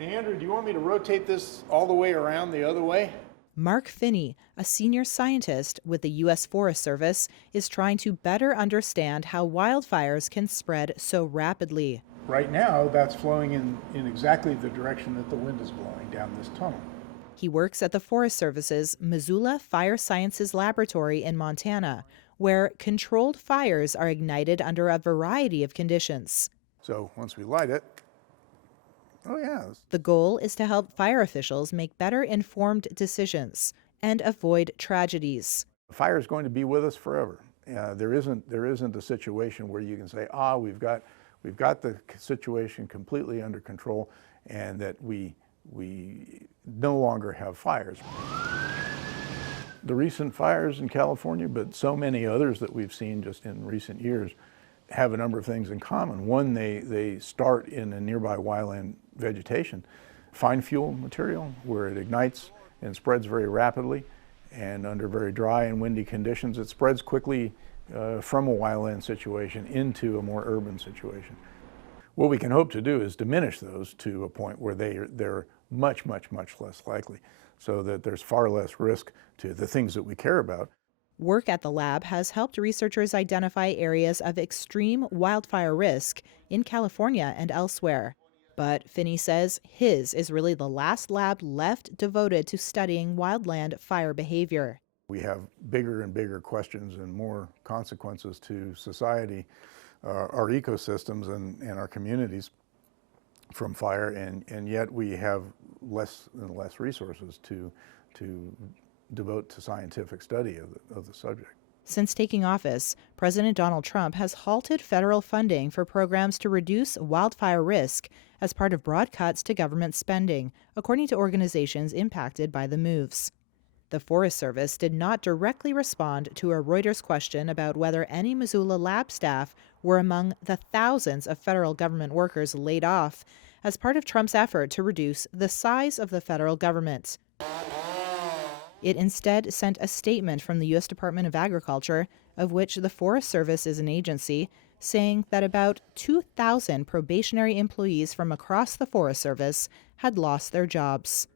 Hey, Andrew, do you want me to rotate this all the way around the other way? Mark Finney, a senior scientist with the U.S. Forest Service, is trying to better understand how wildfires can spread so rapidly. Right now, that's flowing in exactly the direction that the wind is blowing down this tunnel. He works at the Forest Service's Missoula Fire Sciences Laboratory in Montana, where controlled fires are ignited under a variety of conditions. So once we light it, oh yeah, The goal is to help fire officials make better informed decisions and avoid tragedies. the fire is going to be with us forever. There isn't a situation where you can say, we've got the situation completely under control, and that we no longer have fires. The recent fires in California, but so many others that we've seen just in recent years, have a number of things in common. One, they start in a nearby wildland vegetation, fine fuel material, where it ignites and spreads very rapidly, and under very dry and windy conditions, it spreads quickly from a wildland situation into a more urban situation. What we can hope to do is diminish those to a point where they're much, much, much less likely, so that there's far less risk to the things that we care about. Work at the lab has helped researchers identify areas of extreme wildfire risk in California and elsewhere. But Finney says his is really the last lab left devoted to studying wildland fire behavior. We have bigger and bigger questions and more consequences to society, our ecosystems and our communities from fire, and yet we have less and less resources to devote to scientific study of the subject. Since taking office, President Donald Trump has halted federal funding for programs to reduce wildfire risk as part of broad cuts to government spending, according to organizations impacted by the moves. The Forest Service did not directly respond to a Reuters question about whether any Missoula lab staff were among the thousands of federal government workers laid off as part of Trump's effort to reduce the size of the federal government. It instead sent a statement from the U.S. Department of Agriculture, of which the Forest Service is an agency, saying that about 2,000 probationary employees from across the Forest Service had lost their jobs.